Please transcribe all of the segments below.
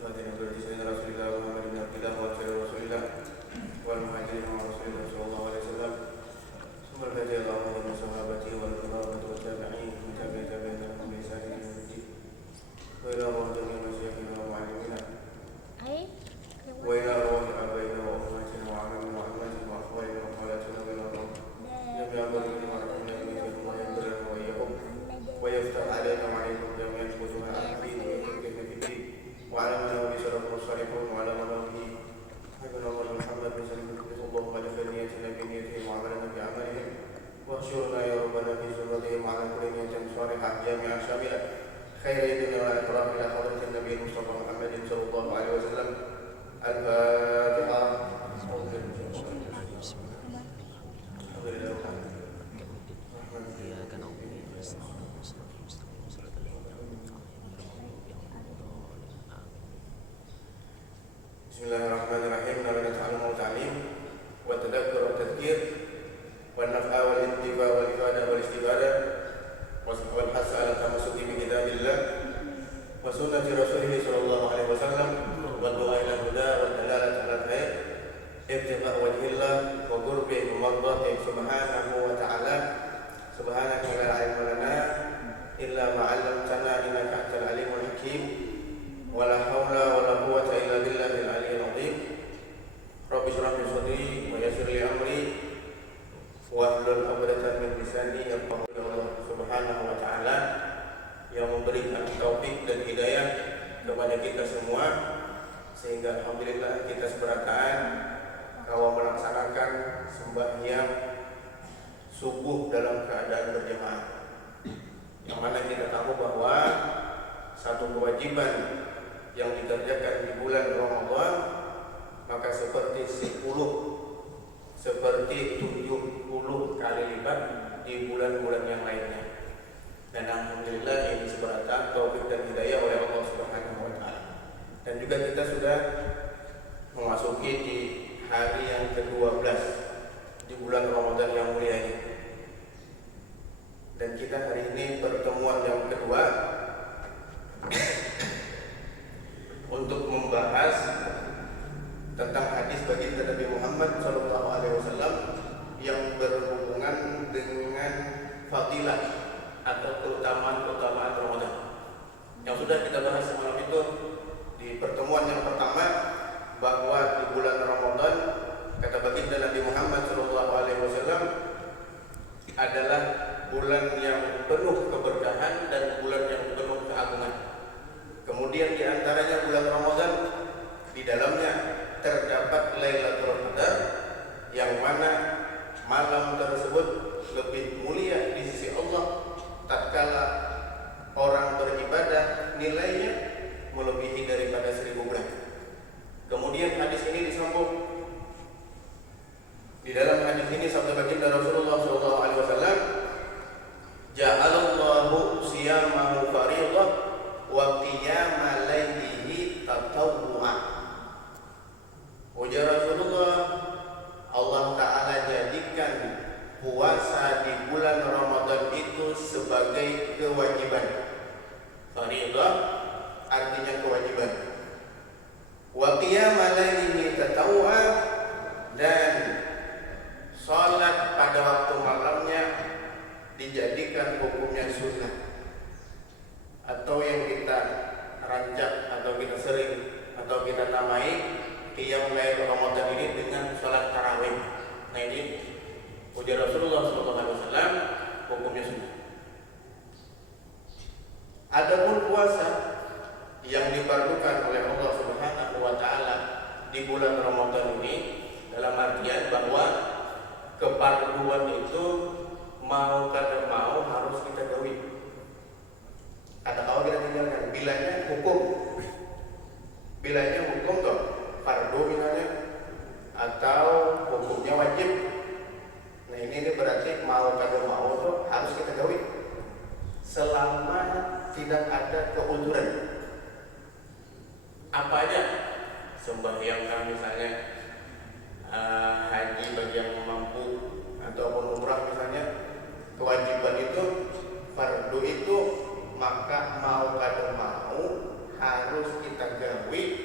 الفاتحة سيدنا رسول الله محمد بن عبد الله وخير رسول الله والمهاجرين مع رسول الله صلى الله عليه وسلم ثم الفاتحة اللهم من صحابته والقرابة والتابعين وتابع تابعين لهم بإحسان إلى يوم الدين وإلى مرضنا ومشايخنا ومعلمينا وإلى أرواح آبائنا وأمهاتنا وعمامنا وعماتنا وأخواننا وأخواتنا وإلى الله جميع بركنا ورحمنا بيتكم وينبرنا وإياكم ويفتح علينا وعليكم جميعا فتوح الدين ويتكلم في الدين وعلى من هو بشرف الصالحون وعلى من هو به حبنا الله محمد بن سلم الله على نيتنا بنيتهم وعملنا بعملهم واحشرنا يا ربنا في زمرتهم على كل نية صالحة جامعة شاملة خير الدنيا والآخرة إلى حضرة النبي المصطفى محمد صلى الله عليه وسلم. الفاتحة. Bismillahirrahmanirrahim. Namanya ta'alum wa ta'lim wa tadakkur wa tadkir wa naf'a wal intifa wal ifadah wal istifadah wal hasa ala tamasuki bi kitabillah wa sunnati rasulih sallallahu alaihi wasallam wa du'a ila huda wa dalalat ala khair ibtiqa wajhillah wa qurbi mardati subhanahu wa ta'ala. Subhanaka la ilma lana illa ma 'allamtana innaka antal alimul hakim. Wala haula wala quwwata illa billahil aliyyil azim. Rabbi shrah li sadri wa yassir li amri wahlul 'uqdatam min lisani yafqahu qawli. Allah Subhanahu wa taala yang memberikan taufik dan hidayah kepada kita semua sehingga alhamdulillah kita seberataan kalau melaksanakan sembahyang subuh dalam keadaan berjamaah. Yang mana kita tahu bahwa satu kewajiban yang dikerjakan di bulan Ramadan maka seperti 70 kali lipat di bulan-bulan yang lainnya. Dan alhamdulillah ini seberatan taufik dan hidayah oleh Allah Subhanahu wa taala. Dan juga kita sudah memasuki di hari yang ke-12 di bulan Ramadan yang mulia ini. Dan kita hari ini pertemuan yang kedua untuk membahas tentang hadis baginda Nabi Muhammad SAW yang berhubungan dengan fadilah atau keutamaan Ramadan yang sudah kita bahas semalam itu di pertemuan yang pertama, bahwa di bulan Ramadan kata baginda Nabi Muhammad SAW adalah bulan yang penuh keberkahan dan bulan yang penuh keagungan. Kemudian di antaranya bulan Ramadan di dalamnya terdapat Lailatul Qadar yang mana malam tersebut lebih mulia di sisi Allah tatkala orang beribadah nilainya melebihi daripada 1000 bulan. Kemudian hadis ini disambung. Di dalam hadis ini sabda baginda Rasulullah SAW, ja'alallahu siyamahu fardhan wa qiyama lailihi tatawwu'an. Ujar Rasulullah, Allah Ta'ala jadikan puasa di bulan Ramadan itu sebagai kewajiban. Fardhan artinya kewajiban. Wa qiyama lailihi tatawwu'an, dan salat pada waktu malamnya dijadikan hukumnya sunnah, atau yang kita rancak atau kita sering atau kita namai qiyam lail Ramadan ini dengan salat tarawih. Nah ini ujar Rasulullah SAW hukumnya sunnah. Adapun puasa yang difardukan oleh Allah Subhanahu wa taala di bulan Ramadan ini dalam artian bahwa keparduan itu mau kada mau harus kita gawi. Kata kalau kita tinggalkan, bilanya hukum. Bilanya hukum toh, fardu misalnya, atau hukumnya wajib. Nah ini berarti mau kada mau toh harus kita gawi. Selama tidak ada keuturan. Apa aja? Sembahyang misalnya, haji bagi yang mampu, ataupun umrah misalnya, kewajiban itu, fardu itu, maka mau kada mau harus kita gawi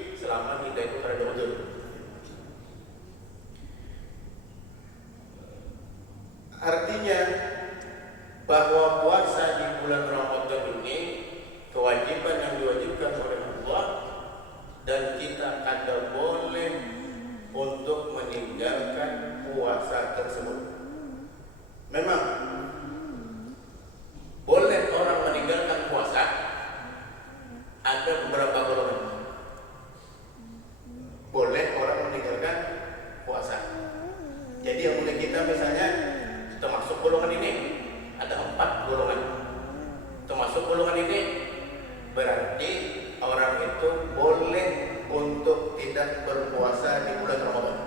dibolehkan berpuasa di bulan Ramadan?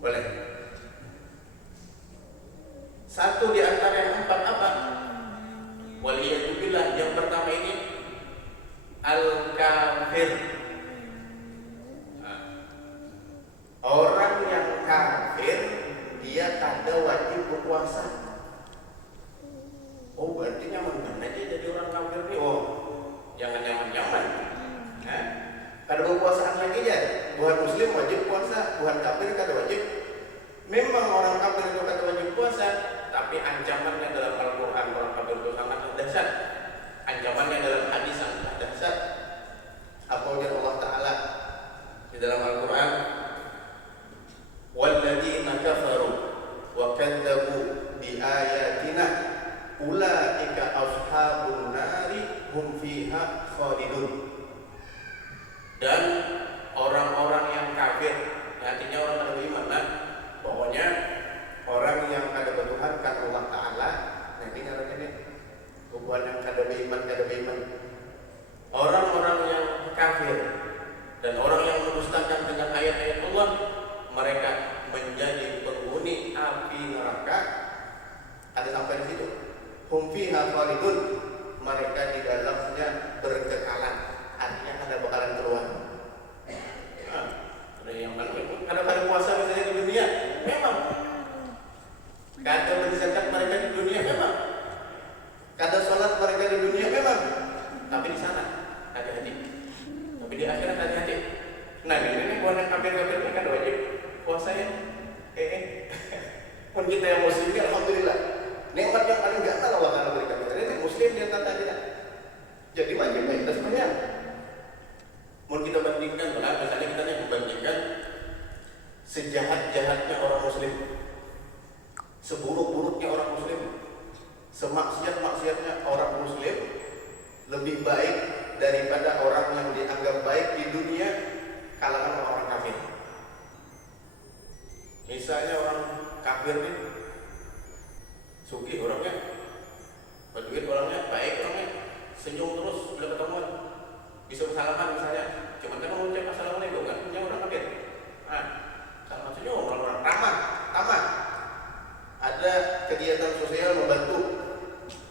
Boleh. Satu di antara yang empat apa? Waliyadzubillah. Yang pertama ini al-kafir. Orang yang kafir dia kada wajib berpuasa. Oh, berarti nyaman aja jadi orang kafir nih. Oh, jangan nyaman-nyaman. Kada berpuasaan lagi ya. Bukan muslim wajib puasa, bukan kafir kada wajib. Memang orang kafir itu kada wajib puasa, tapi ancamannya dalam Al-Quran orang kafir itu sangat dahsyat. Ancamannya dalam hadis sangat dahsyat. Apa ujar Allah Ta'ala di dalam Al-Quran? Walladzina kafaru wa kadzabu bi ayatina ulaika ashabun nari hum fiha khalidun. Dan orang-orang yang kafir, artinya orang yang beriman, pokoknya orang yang kada bertuhankan Allah Ta'ala. Nah ini ngarannya nih, bukan yang kada beriman. Orang-orang yang kafir dan orang yang mendustakan dengan ayat-ayat Allah, mereka menjadi penghuni api neraka. Ada sampai di situ. Hum fiha khalidun, mereka di dalamnya berkekalan. Artinya kada bakalan keluar. Ada yang kada puasa misalnya di dunia, memang. Kada berzakat mereka di dunia, memang. Kada sholat mereka di dunia, memang. Tapi di sana hati-hati. Tapi di akhirat hati-hati. Nah ini bukan yang kafir-kafir ini kada wajib puasa ya. Pun kita yang muslim, alhamdulillah. Nikmat yang paling gak Allah Ta'ala berikan kita ini muslim di antara kita. Jadi wajib kita semuanya. Mau kita bandingkan, misalnya kita membandingkan sejahat-jahatnya orang muslim, seburuk-buruknya orang muslim, semaksiat-maksiatnya orang muslim, lebih baik daripada orang yang dianggap baik di dunia kalangan orang kafir. Misalnya orang kafir nih, sugih orangnya, berduit orangnya, baik orangnya, senyum terus bila ketemuan, bisa bersalaman misalnya, cuma kan mengucap assalamualaikum kan punya orang kafir. Salaman senyum, orang ramah. Ada kegiatan sosial membantu,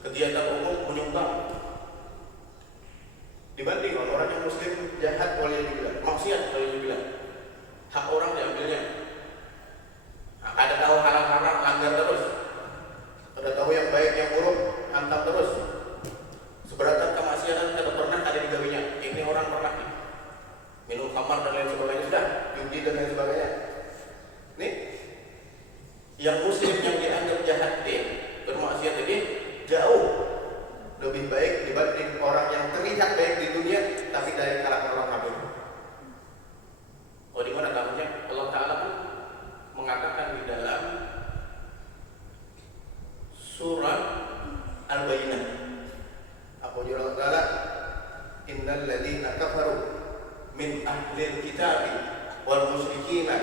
kegiatan umum menyumbang. Dibanding orang yang muslim jahat boleh dibilang, maksiat boleh dibilang, hak orang diambilnya. Ada tahu halal haram, langgar terus. Ada tahu yang baik yang buruk, hantam terus. Seberatan kemaksiatan tidak pernah ada di gawinya. Ini orang pernah nih minum khamar dan lain sebagainya, sudah judi dan lain sebagainya. Nih yang muslim yang dianggap jahat ini, bermaksiat ini jauh lebih baik dibanding orang yang terlihat baik di dunia tapi dari kalangan orang kafir. Oh, di mana tahunya? Allah Ta'ala pun mengatakan di dalam surah Al-Bayyinah. Apa ujar Allah Ta'ala? Innal ladzina kafaru min ahlil kitabi wal musyrikina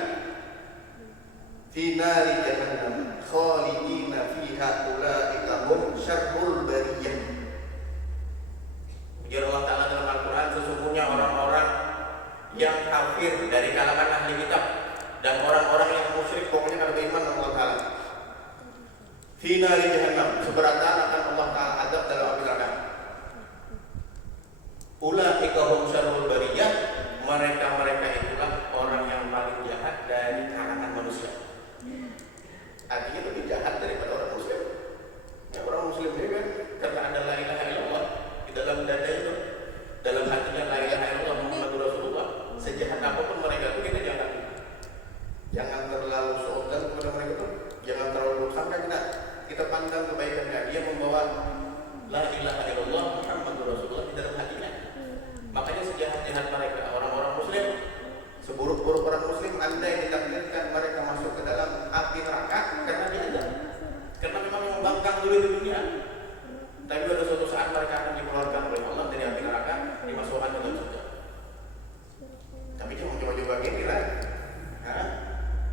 fi nari jahannam khalidina fiha ulaika hum syarrul bariyah. Ujar Allah Ta'ala dalam Al-Quran, sesungguhnya orang-orang yang kafir dari kalangan ahli kitab dan orang-orang yang musyrik, pokoknya kada beriman dengan Allah Ta'ala, fi nari jahannam, seberatan akan Allah Ta'ala azab dalam api neraka. Ulaika hum syarrul bariyah, mereka itulah orang yang paling jahat dari kalangan manusia. Artinya lebih jahat daripada orang muslim. Ya, orang muslim ini kan karena ada la ilaha illallah di dalam dada itu, dalam hatinya la ilaha illallah Muhammadur Rasulullah. Sejahat apapun mereka itu, kita jangan terlalu seogan kepada mereka itu, jangan terlalu bersangka. Kita pandang kebaikannya, dia membawa la ilaha illallah Muhammadur Rasulullah di dalam hatinya. Makanya sejahat-jahat mereka orang-orang muslim, seburuk-buruk orang muslim, andai ditakdirkan mereka masuk ke dalam api neraka karena diazab, karena memang membangkang dulu di dunia. Tapi pada suatu saat mereka akan dikeluarkan oleh Allah dari api neraka, dimasukkan ke dalam surga. Tapi jangan coba-coba gini lah.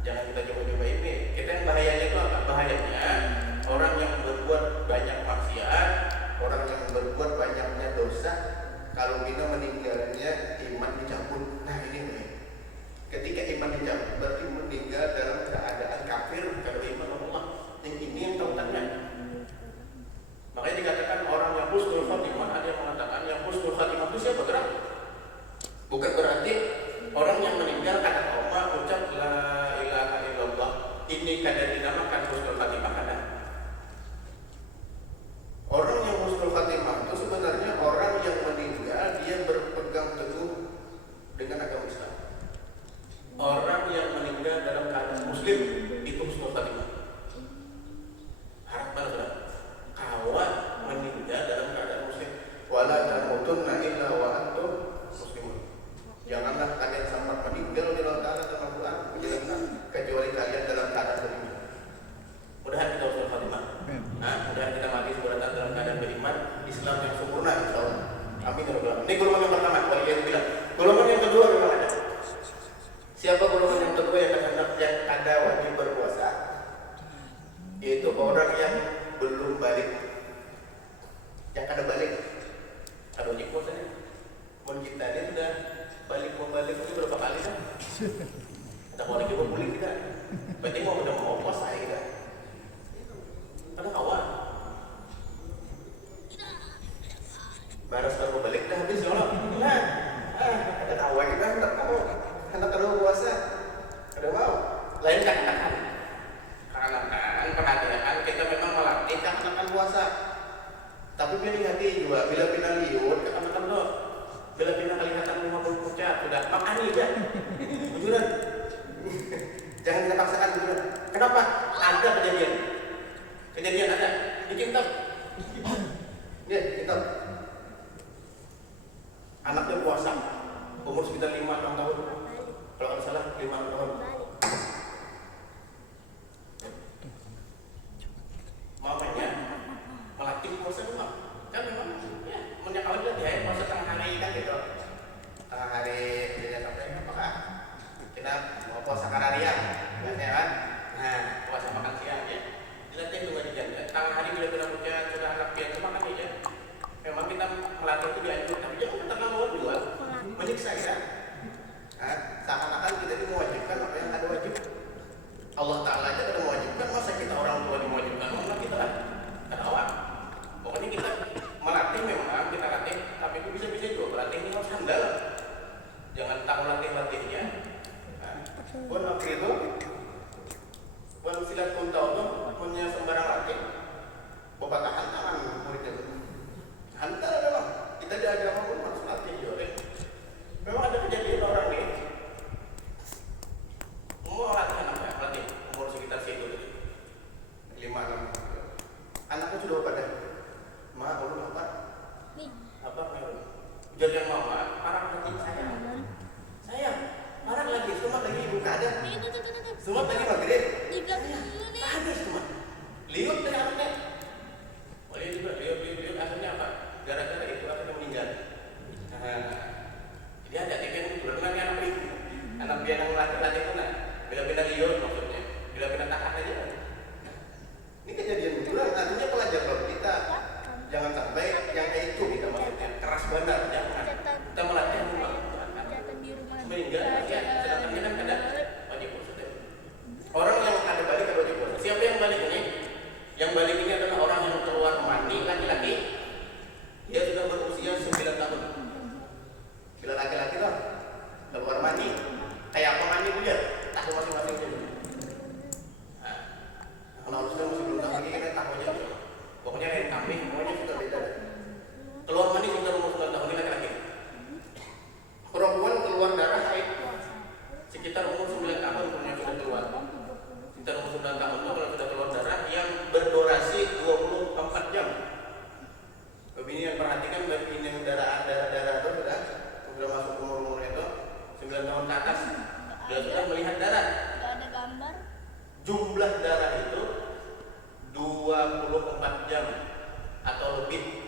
Jangan kita coba-coba ini. Kita yang bahayanya itu apa? Bahayanya orang yang berbuat banyak maksiat, orang yang berbuat banyaknya dosa, kalau kita meninggalnya iman dicabut. Nah ini nih, ketika iman dicabut berarti meninggal dalam keadaan kafir kalau iman Allah. Yang ini yang tautannya. Makanya dikatakan orang yang husnul khatimah, ada yang mengatakan yang husnul khatimah itu siapa gerak? Bukan berarti orang yang meninggal kata Allah ucap la ilaha illallah ini kadang dinamakan husnul khatimah kada. Orang yang husnul khatimah itu sebenarnya orang yang meninggal dia berpegang teguh dengan agama Islam. Orang yang meninggal dalam keadaan muslim itu husnul khatimah. Harap banget kawan meninggal dalam keadaan muslim. Wala tamutunna illa wa antum muslimun. Janganlah kalian sampai meninggal di dalam keadaan Al-Quran menjelaskan kecuali kalian dalam keadaan beriman. Mudah-mudahan kita husnul khatimah. Mudah-mudahan kita mati sebenarnya dalam keadaan beriman, Islam yang sempurna insyaallah. Amin ya rabbal alamin. Ini golongan yang pertama, waliyadzubillah. Golongan yang kedua memang ada. Siapa golongan yang kedua yang ada wajib berpuasa? Yaitu orang yang belum balik. Yang kada balik ada wajib puasanya. Mun kita ini sudah mau balik itu berapa kali kan? Ada mau lagi mau pulih kita. Berarti udah mau puasa ya kita. Ada kawan. Baru setelah balik dah habis ya Allah. Nah, ada kawan kita hendak terus puasa. Ada mau. Lain kan perhatian kita memang melatih akan puasa. Tapi pilih hati juga bila pindah liur ke teman-teman dong. Bila pindah kelihatan 50 pucat sudah makan aja. Bujuran. Jangan kita paksakan bujuran. Kenapa? Ada kejadian. Kejadian ada. Di kitab. Ya, kitab. Anaknya puasa. Umur sekitar 5-6 tahun. Kalau nggak salah 5 tahun. Mamanya melatih puasa memang. Kan memang ya, menyakal dia dia puasa tengah hari kan gitu. Tengah hari dia sampai apakah kita mau puasa kararian ya kan? Nah, puasa makan siang ya. Dilatih juga dijaga. Tengah hari bila kita punya sudah anak biasa makan aja. Memang kita melatih itu dianjurkan, tapi jangan kita mau juga menyiksa ya. Nah, seakan-akan kita ini mewajibkan apa yang ada wajib. Allah Ta'ala aja tidak mewajibkan, masa kita orang tua dimewajibkan? Malah kita kan awak. Pokoknya kita melatih memang kita latih, tapi itu bisa-bisa juga melatih ini harus handal. Jangan tak latih-latihnya. Buat apa itu? Buat silat pun tahu tuh punya sembarang latih. Bapak tahan tangan muridnya. Handal memang. Kita di agama pun harus latih juga. Memang ada kejadian orang nih. Mau latihan apa? Latih umur sekitar segitu tadi 5-6 tahun. Anaknya sudah pada ma ulun apa? Apa merun? Ujar yang mama, parah lagi sayang, parah lagi, semua lagi ibu kada. Semua lagi maghrib. Habis semua. Liut dari anaknya. Boleh juga liut akhirnya apa? Gara-gara itu akhirnya meninggal. Jadi ada tiga kebetulan lagi anak biar yang latih itu nah. Bila-bila liur maksudnya, bila-bila tahan aja. Ini kejadian betulan, artinya pelajar baru kita. Jangan sampai yang itu kita maksudnya keras benar, jangan. Kita melatih rumah. Meninggal, ya, sedangkan kita kan ada wajib puasa. Orang yang ada balik ada wajib puasa. Siapa yang balik ini? Yang balik ini adalah orang yang keluar mandi laki-laki. Dia sudah berusia 9 tahun. Bila laki-laki lah keluar mandi, kayak apa mandi dia? Tahu masing-masing dulu. Nah, kalau sudah masih belum tahu lagi kita tahu aja dulu. Pokoknya lain kami, pokoknya sudah beda. Keluar mandi sudah umur 9 tahun ini laki-laki. Perempuan keluar darah haid sekitar umur 9 tahun punya sudah keluar. Sekitar umur 9 tahun itu kalau sudah keluar darah yang berdurasi 24 jam. Begini yang perhatikan bagi yang darah itu sudah masuk umur itu 9 tahun ke atas. Dia sudah melihat darah. Tidak ada gambar. Jumlah darah itu 24 jam atau lebih.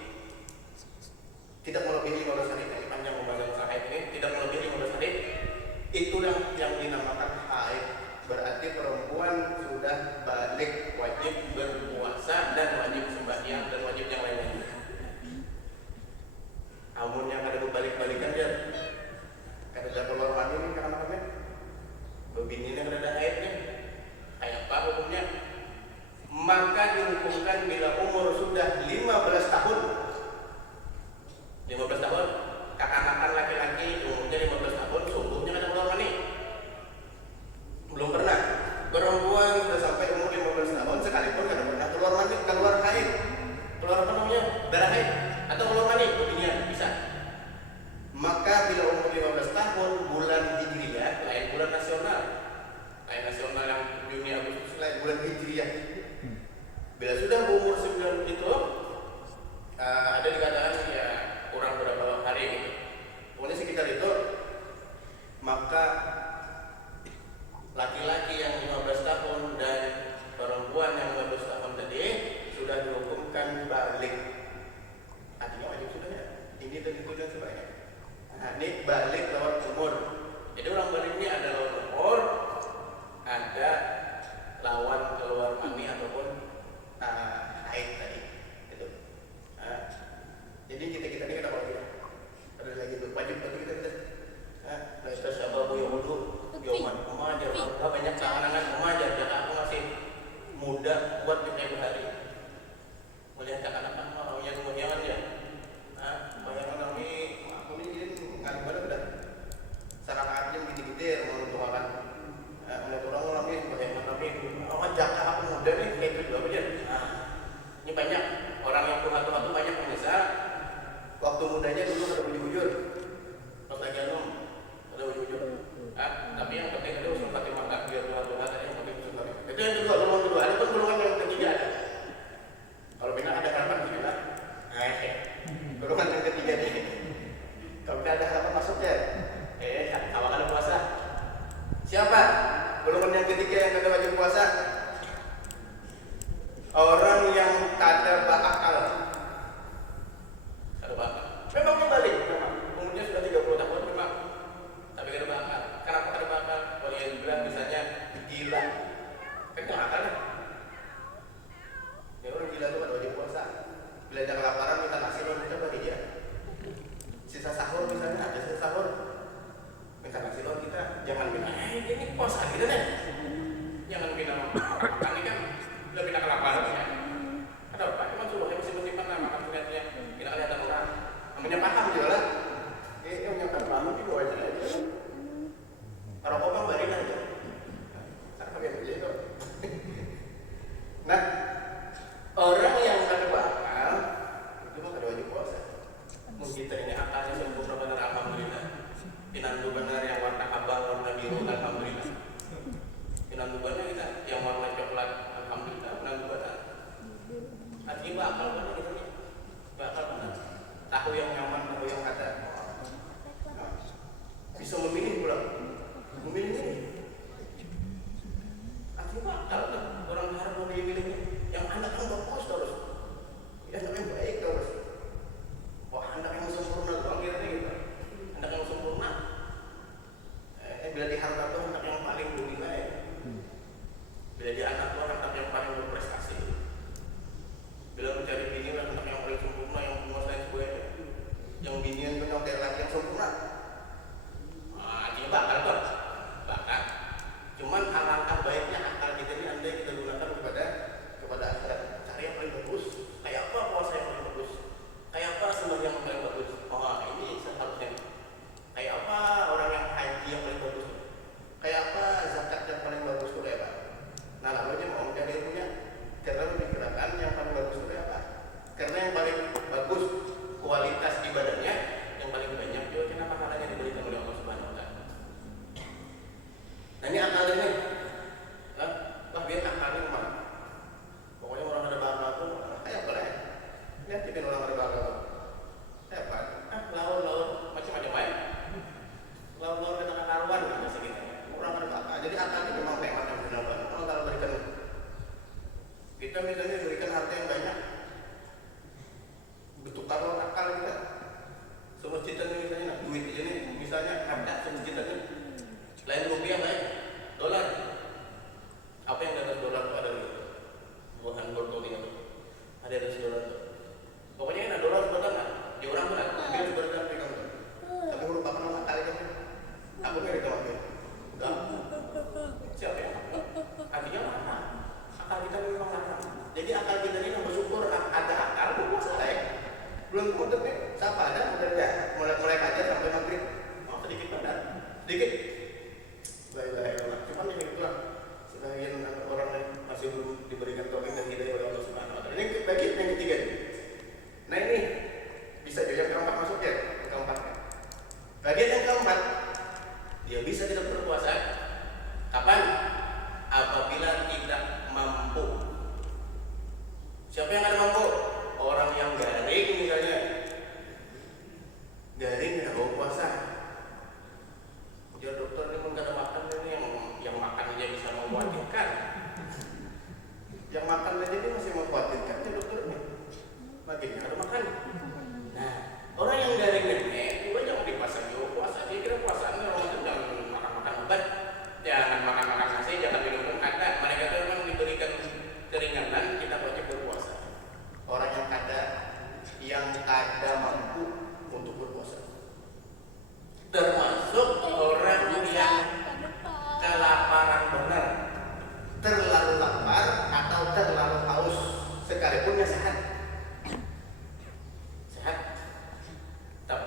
Tidak melebihi 15 hari. Ini panjang pembahasan haid ini. Tidak melebihi 15 hari. Itu yang dinamakan haid. Berarti perempuan sudah balik, wajib berpuasa dan wajib sembahyang dan wajib yang lainnya. Amun yang ada 15 tahun, kekanakan laki-laki umurnya 15 tahun, sungguhnya kadang keluar mani. Belum pernah. Perempuan sudah sampai umur 15 tahun sekalipun kadang pernah keluar mani, keluar haid, keluar apa namanya, darah haid, atau keluar mani, beginian bisa. Maka bila umur 15 tahun, bulan Hijriah, lain bulan nasional, lain nasional yang Juni Agustus, lain bulan Hijriah. Bila sudah umur 9 itu, ada dikatakan ya kurang berapa hari gitu, pokoknya sekitar itu, maka laki-laki yang 15 tahun dan perempuan yang 15 tahun tadi sudah dihukumkan balik. Artinya wajib sudah ya, ini dan itu dan sebagainya. Nah, ini balik lawan umur. Jadi orang balik ini ada lawan umur, ada lawan keluar mani ataupun haid tadi. Gitu. Jadi kita ini kita kalau ada lagi tuh wajib bagi kita. Kita sababu ya wudu, yoman, mengajar. Banyak tangan-tangan mengajar. Jangan aku masih muda buat di hari. Melihat anak-anak mau yang kemudian ya. Bayangan kami aku ini nggak pada udah. Sarang aja gede-gede mau untuk makan. Melihat orang lagi bayangan kami. Jaka aku muda nih kayak itu juga aja. Ini banyak orang yang tuh banyak menyesal. Waktu mudanya dulu ada bujur-bujur. Pas lagi ada bujur-bujur. Tapi yang penting ada usul Fatimah enggak biar Tuhan ada yang penting usul Fatimah. Itu yang kedua, golongan kedua. Ada pun golongan yang ketiga ada. Kalau benar ada harapan di sana. Golongan yang ketiga nih. Kalau tidak ada harapan masuknya. Awak ada puasa. Siapa? Golongan yang ketiga yang ada wajib puasa. Orang yang kada berakal. Kada berakal. Memangnya balik, memang. Umurnya sudah 30 tahun memang. Tapi kada berakal. Kenapa kada berakal? Kalau yang bilang misalnya gila. Kan kada akal kan? Ya orang gila itu kan wajib puasa. Bila ada kelaparan minta nasi lo minta bagi dia. Sisa sahur misalnya ada sisa sahur. Minta nasi lo kita jangan bilang ini puasa kita nih. Jangan bilang makan ini kan lebih nak kelaparan ya. Ada apa? Cuma suruh yang mesti mana makan sunatnya. Kita kelihatan orang. Namanya paham juga lah. Yang nyakar paham itu aja aja. Kalau kau bang balik aja. Karena pakai begitu. Nah, orang yang ada bakal itu mah ada wajib puasa. Mungkin kita ini akalnya sempurna benar alhamdulillah. Pinandu benar yang warna abang, warna biru alhamdulillah. Pinandu benar kita yang warna coklat alhamdulillah. Pinandu benar. Artinya bakal benar gitu nih. Bakal benar. Tahu yang nyaman, tahu yang ada. Bisa memilih pula. Memilih ini. Artinya bakal kan. Orang harus memilih-milihnya. Yang anak yang berpos terus. Yang anak yang baik terus. Wah, anak yang sempurna tuh akhirnya gitu. Anak yang sempurna. Bila diharap tuh anak yang paling bernilai. Bila di anak tuh anak yang paling berprestasi. Bila mencari bini anak yang paling sempurna, yang menguasai sebagainya. Yang binian tuh yang laki yang sempurna. Artinya bakal tuh. Bakal.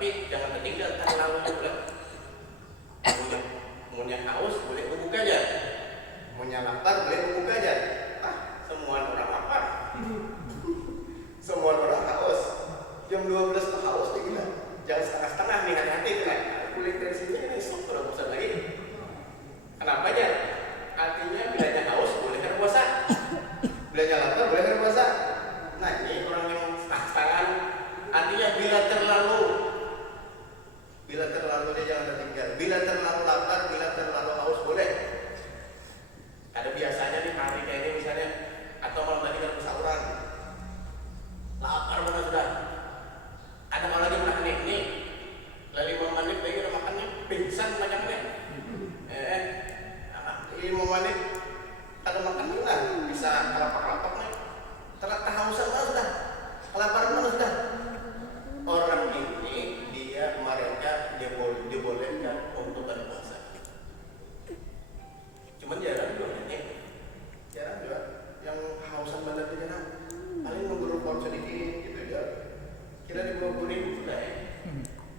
Tapi jangan tertinggal terlalu juga. Munya haus boleh bubuk aja, munya lapar boleh bubuk aja. Semua orang lapar, semua orang haus. Jam 12 tuh haus nih gila. Jangan setengah-setengah nih, hati-hati kan. Kulit dari sini ini sok kalau bosan lagi. Kenapa aja? Artinya bilanya haus boleh kan puasa, bilanya lapar boleh kan puasa. Nah ini orang yang setengah-setengah, artinya bila terlalu dia jangan tertinggal. Bila terlalu lapar, bila terlalu haus boleh. Ada biasanya nih hari kayak ini misalnya, atau malam tadi kan kesauran, lapar banget sudah. Ada malam lagi makan ini, lalu 5 menit lagi udah makannya pingsan macamnya. 5 menit ada makan gila, bisa kelapak-kelapak nih. Kehausan mana sudah, kelaparan mana sudah. Orang ini mereka dibolehkan untuk berpuasa. Cuman jarang juga yang hausan benar di jarang. Paling nunggu rokok sedikit gitu ya. Kira di bawah kuning sudah ya.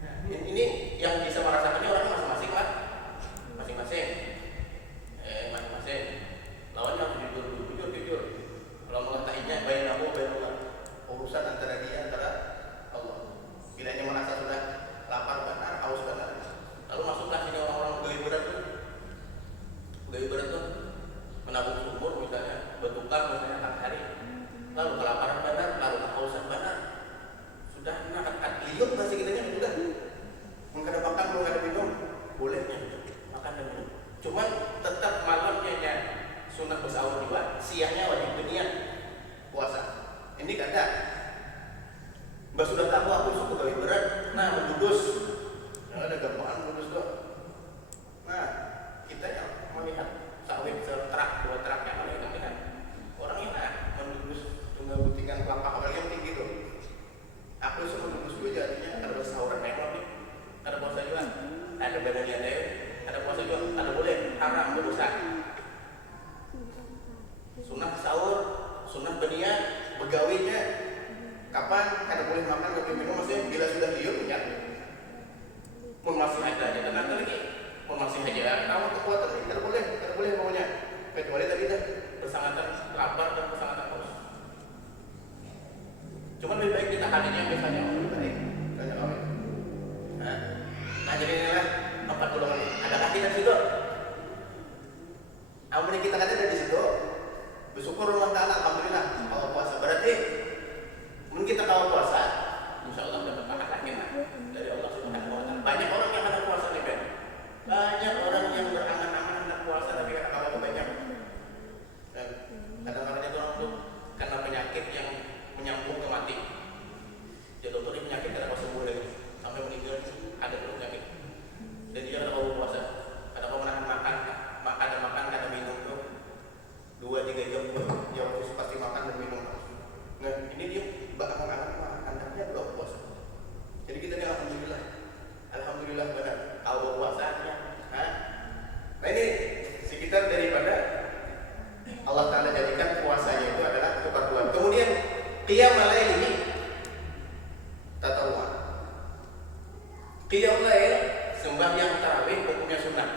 Nah, ini yang bisa merasakannya orangnya masing-masing lah, masing-masing. Masing-masing. Lawannya harus jujur. Kalau mengatakannya baik aku urusan antara dia antara Allah. Bilanya merasa sudah lapar benar, haus benar, lalu masuklah sini orang-orang gawe berat tuh menabung sumur misalnya, bertukang misalnya hari, lalu kelaparan benar, lalu kehausan benar, sudah nak liuk masih kitanya sudah, nggak ada makan, belum ada minum, bolehnya makan dan minum. Cuman tetap malamnya sunat bersahur juga, siangnya wajib berniat puasa. Ini kada. Mbak sudah tahu aku suka gawe berat, nah mendudus, ada gampangan mendudus tuh. Nah kita yang melihat sawit seterak 2 terak yang mana yang lihat orang yang mendudus tunggal butingan kelapa orang yang tinggi tuh. Aku suka mendudus gue jadinya ada bersahuran nekor nih, ada puasa juga, ada badannya ada puasa juga, ada boleh haram berdosa. Sunah sahur, sunah berniat, begawinya kapan kada boleh makan atau minum maksudnya bila sudah liuk kenyang. Mun masih ada aja tenaga lagi, mun masih aja kamu kekuatan ini kada boleh pokoknya. Kecuali tadi dah bersangatan lapar dan bersangatan haus. Cuman lebih baik kita kalinya biasanya lebih baik tanya kami. Nah jadi inilah 4 golongan. Adakah kita di situ? Amun kita ada di situ. Bersyukur Allah Ta'ala, alhamdulillah kalau puasa. Berarti mungkin kita kalau puasa, insya Allah dapat pahalanya dari Allah Subhanahu Wa Ta'ala. Banyak orang yang hendak puasa nih Ben. Banyak orang yang berangan-angan hendak puasa tapi kalau banyak. Dan kadang-kadang itu orang tuh karena penyakit yang menyambung ke mati. Dia dokter ini penyakit kada puasa sembuh lagi sampai meninggal ada penyakit. Dan dia kada mau puasa, kada mau menahan makan kada minum tuh 2-3 jam dia pasti makan dan minum. Nah ini dia angan-angan anaknya belum puasa. Jadi kita ini alhamdulillah benar tahu puasanya. Nah ini sekitar daripada Allah Ta'ala jadikan puasanya itu adalah keperluan. Kemudian qiyamul lail ini tatawwu. Qiyamul lail sembahyang tarawih hukumnya sunnah.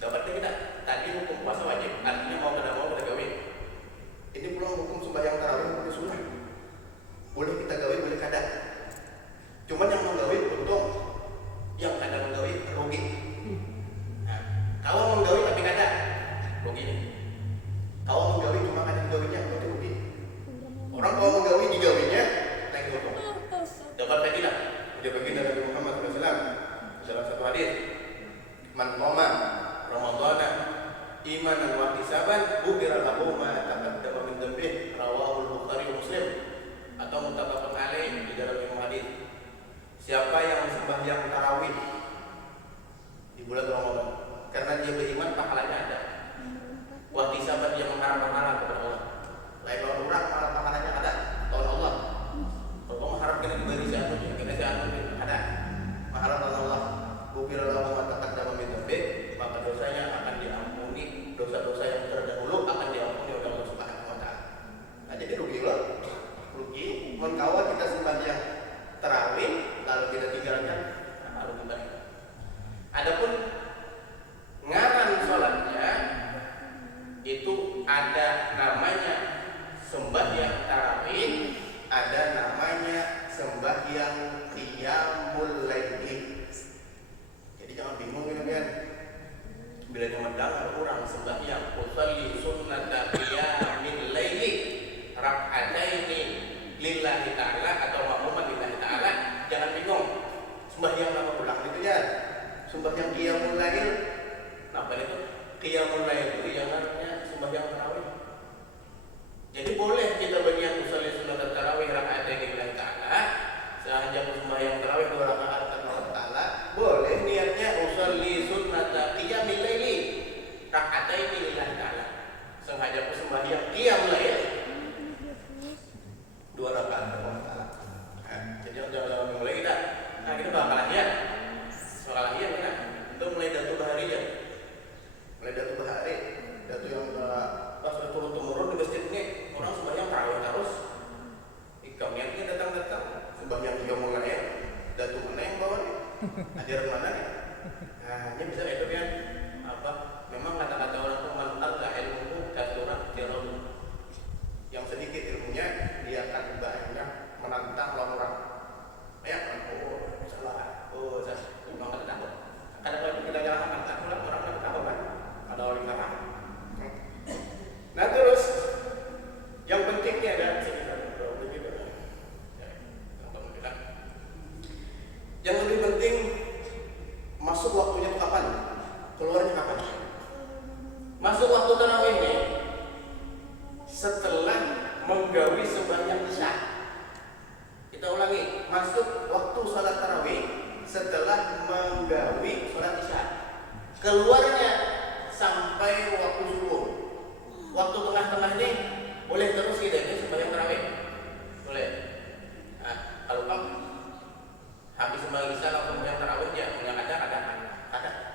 Dapat kita tadi hukum puasa wajib, artinya mau tidak mau kita gawe. Ini pulang hukum sembahyang tarawih hukumnya sunnah. Boleh kita gawe, boleh kada. Cuman yang menggawe untung, yang kada menggawe rugi. Nah, kalau menggawe tapi kada ruginya. Kalau menggawe cuma kada digawinya itu rugi. Orang kalau menggawe digawinya naik untung. Dapat fadilah. Dia baginda Nabi Muhammad SAW dalam satu hadis, man qama Ramadana imanan wa ihtisaban ghufira lahu ma taqaddama min dhanbihi, rawahu al-Bukhari wa Muslim, atau muttafaqun alaih di dalam hadis. Siapa yang sembahyang tarawih di bulan Ramadan karena dia beriman pahalanya ada. Wa ihtisaban dia mengharap pahala kepada Allah. Lain orang malah pahalanya ada tahun Allah. Kalau mengharap kena diberi sesuatu kena sesuatu ada. Mengharap Allah ghufira lahu ma taqaddama min dhanbihi, maka dosanya akan diampuni, dosa-dosa yang terdahulu akan diampuni oleh Allah Subhanahu Wa Ta'ala. Nah jadi rugi. Mengkawal kita sembahyang tarawih lalu kita sembahyang qiyamul lail. Nah, apa itu? Qiyamul lail itu yang artinya sembahyang tarawih. Jadi boleh kita berniat usolli sunat tarawih rakaat lillahi ta'ala, sahaja sembahyang tarawih 2 rakaat karena Allah Ta'ala, boleh niatnya usolli sunat qiyamil laili rakaatain lillahi ta'ala. Sengaja sembahyang qiyamul lail 2 rakaat karena Allah Ta'ala. Jadi udah mulai kita. Nah, kita bakal latihan. Kita itu mulai datu bahari ya. Mulai datu bahari, datu yang pas turun temurun di masjid ini orang sembahyang tarawih terus. Ikamnya datang sembahyang juga mulai ya. Datu mana yang bawa nih? Ajaran mana nih? Nah, ini bisa itu kan apa? Memang kata-kata orang itu mantal gak ilmu kasurat jalur. Yang sedikit ilmunya dia akan banyak menantang orang. Ya, salah. Salah. Orang tak tahu. Kadang-kadang kita jalan tak tahu orang tak tahu kan. Ada orang tak tahu. Nah, terus yang pentingnya ada sekitar begitu. Yang lebih penting masuk waktunya itu kapan? Keluarnya kapan? Masuk waktu tarawih ini setelah menggawi sembahyang isya. Kita ulangi, masuk waktu salat tarawih setelah menggawi salat isya. Keluarnya sampai waktu subuh. Waktu tengah-tengah ini boleh terus kita ini sembahyang tarawih. Boleh. Nah, kalau kamu habis sembahyang isya langsung sembahyang tarawih ya, yang ada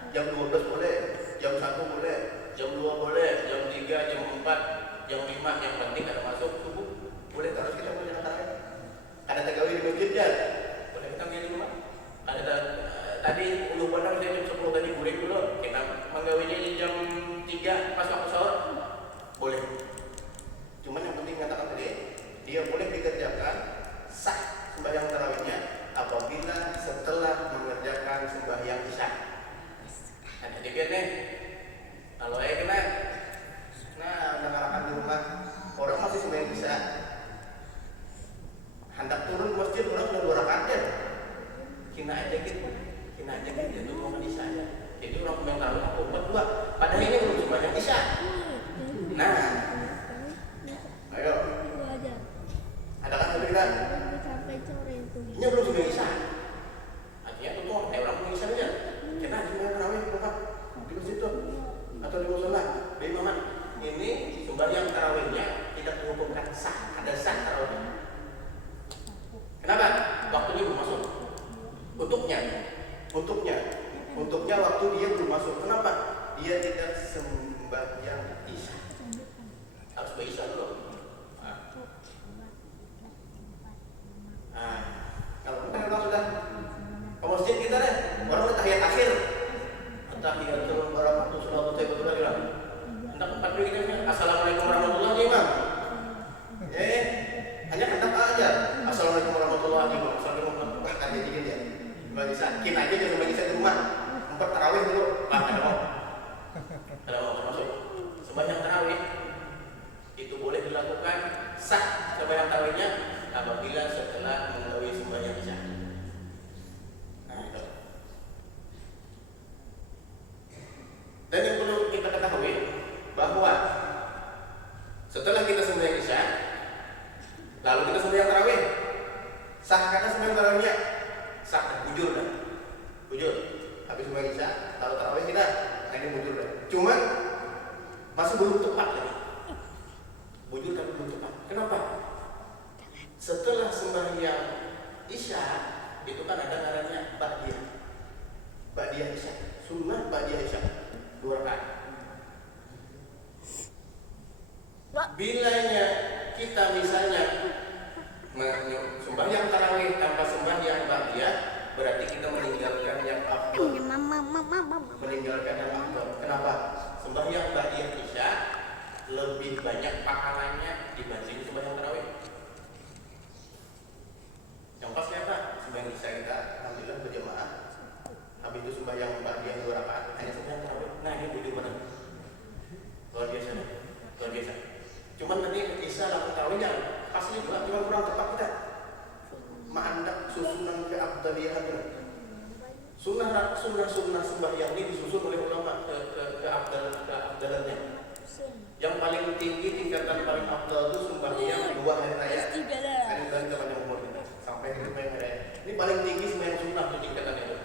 jam 12 boleh, jam 1 boleh, jam 2 boleh, jam 3, jam 4, jam 5, yang penting ada masuk subuh. Boleh terus kita sembahyang tarawih. Ada tagawi di masjid ya. Boleh kita main di rumah. Ada tadi ulu pandang saya jam 10 tadi boleh dulu. Kita menggawinya jam 3 pas waktu sahur. Boleh. Cuman yang penting katakan tadi, dia boleh dikerjakan sah sembahyang tarawihnya apabila setelah mengerjakan sembahyang isya. Nah, jadi kan nih, kalau kena, mendengarkan di rumah orang masih sembahyang isya, hendak turun ke masjid orang sudah 2 rakaat ya. Kina aja gitu itu mau isya aja. Jadi orang sembahyang tarawih aku 4-2. Padahal ini belum sembahyang isya. Nah, ayo. Adakah sampai kita? Ini belum sembahyang isya. Artinya itu tuh kayak orang mau isya aja. Kita sembahyang tarawih berapa? Di masjid tuh atau di musola, di imaman. Ini sembahyang tarawihnya tidak dihukumkan sah, ada sah tarawihnya. Kenapa? Waktunya belum masuk. Untuknya waktu dia belum masuk. Kenapa? Dia tidak sembahyang isya. Harus berisya dulu. Kalau kita memang sudah ke masjid kita deh, orang udah tahiyat akhir. Tahiyatul warahmatullahi wabarakatuh lagi lah. Hendak 4 dulu kita assalamualaikum warahmatullahi wabarakatuh. Hanya hendak aja assalamualaikum warahmatullahi wabarakatuh. Assalamualaikum warahmatullahi wabarakatuh. Jadi dia bagi sakin aja dia bagi saya di rumah. 4 tarawih dulu. Ada mau masuk. Sembahyang tarawih itu boleh dilakukan sah sembahyang tarawihnya apabila setelah menggawi sembahyang isya. Nah, itu. Dan yang perlu kita ketahui bahwa setelah kita sembahyang isya, lalu kita sembahyang tarawih, sah karena sembahyang tarawihnya sah, bujur dah, bujur. Habis sembahyang isya, lalu tarawih kita, ini bujur dah. Cuman masih belum tepat lagi. Bujur tapi belum tepat. Kenapa? Setelah sembahyang isya itu kan ada ngarannya ba'diyah isya, sunnah ba'diyah isya 2 rakaat. Bilanya kita misalnya sembahyang tarawih tanpa sembahyang ba'diyah, berarti kita meninggalkan yang afdal. Meninggalkan yang afdal. Kenapa? Sembahyang ba'diyah isya lebih banyak pahalanya dibanding sembahyang tarawih. Yang pasti apa? Sembahyang isya kita alhamdulillah berjamaah. Habis itu sembahyang ba'diyah 2 rakaat, hanya sembahyang tarawih. Nah, ini budi benar. Luar biasa. Luar biasa. Cuman tadi isya langsung tarawihnya pasti juga cuma kurang tepat kita. Ma'andak susunan ke afdaliyah. Sunnah sembahyang ini disusun oleh ulama keabdalannya. Yang paling tinggi, tingkatan paling abdal itu sembahyang 2 hari raya. Hari kita panjang umur kita sampai ke sembahyang hari raya. Ini paling tinggi sembahyang sunnah itu tingkatannya itu.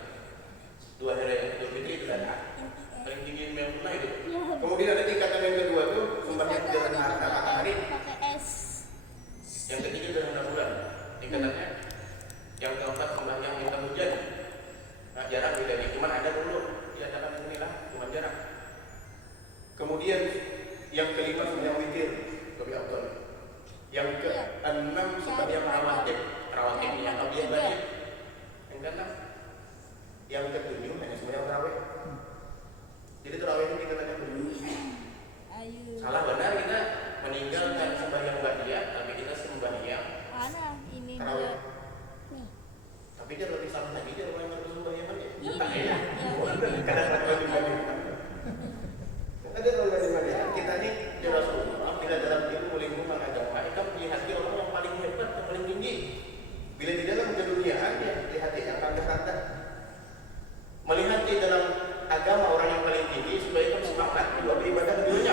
2 hari raya Idul Fitri itu ada. Paling tinggi sembahyang sunnah itu. Kemudian ada tingkatan yang kedua itu sembahyang gerhana matahari. Yang ketiga gerhana bulan. Tingkatannya. Yang keempat sembahyang bintang hujan. Nah, jarang beda nih, cuman ada dulu diadakan inilah, cuman jarang. Kemudian yang kelima sembahyang witir, lebih abdul. Yang keenam sembahyang rawatib yang abdul banyak. Yang keenam, yang ketujuh hanya sembahyang tarawih. Jadi tarawih ini kita tanya dulu. Salah benar kita meninggalkan sembahyang ba'diyah, tapi kita sembahyang tarawih. Tapi dia lebih salah lagi, dia orang yang bersembahyang aja. Kadang-kadang dibandingkan. Ada orang dibandingkan. Kita ini di Rasulullah, bila dalam ilmu lingkungan agama, kita melihat dia orang yang paling hebat, yang paling tinggi. Bila di dalam keduniaan, dia lihat dia yang rendah-rendah. Melihat dia dalam agama orang yang paling tinggi, supaya kita semangat juga beribadah di dunia.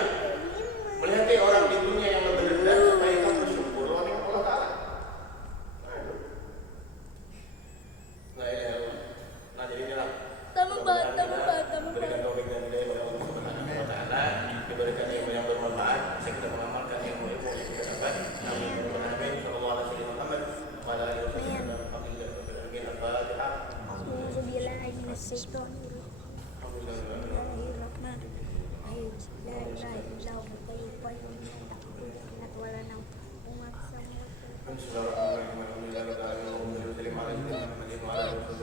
Melihat dia orang di dunia yang lebih rendah, supaya kita bersyukur oleh Allah Ta'ala. Nah, jadi inilah berikan taufik dan hidayah kepada Allah Subhanahu wa taala, diberikan ilmu yang bermanfaat, bisa kita mengamalkan ilmu yang kita dapat. Amin. Sallallahu alaihi Muhammad wa ala alihi wasallam. Alhamdulillah. Al-Fatihah. Bismillahirrahmanirrahim. La ilaha illallah Bismillahirrahmanirrahim. Alhamdulillah rabbil alamin.